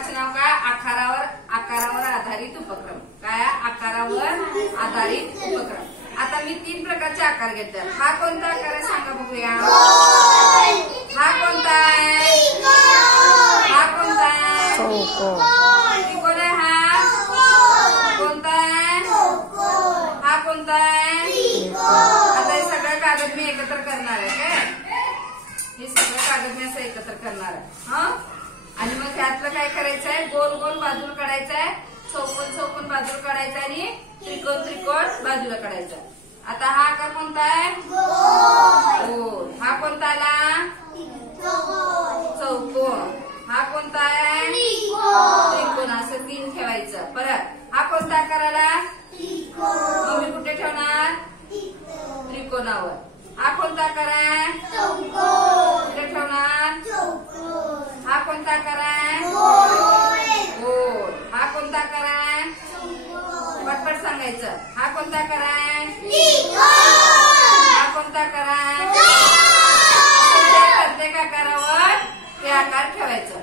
उपक्रमाचे नाव काय? आकारावर आधारित उपक्रम. काय? आकारावर आधारित उपक्रम. आता मी 3 प्रकारचे आकार घेतले. हा कोणता आकार आहे सांगा बघूया. हा कोणता आहे? हा कोणता आहे? त्रिकोण आहे. हा कोणता आहे? हा कोणता आहे? आता हे सगळं कागद मी एकत्र करणार आहे. काय हे सगळं कागद मी असं एकत्र करणार आहे. हा आणि मग ह्यातलं काय करायचं आहे? गोल गोल बाजूला काढायचं आहे, चौकोन चौकोन बाजूला काढायचं आणि त्रिकोण त्रिकोण बाजूला काढायचा. आता हा आकार कोणता आहे? गोल. हा कोणता आला? चौकोन. हा कोणता आहे? त्रिकोण. असं 3 ठेवायचं. परत हा कोणता आकार आला? मग मी कुठे ठेवणार? त्रिकोणावर. हा कोणता आकार आहे? कुठे ठेवणार? हा कोणता आकार आहे? गोल. हा कोणता आकार आहे? पटपट सांगायचं. हा कोणता आकार आहे? हा कोणता आकार आहे? प्रत्येक आकारावर ते आकार ठेवायचं.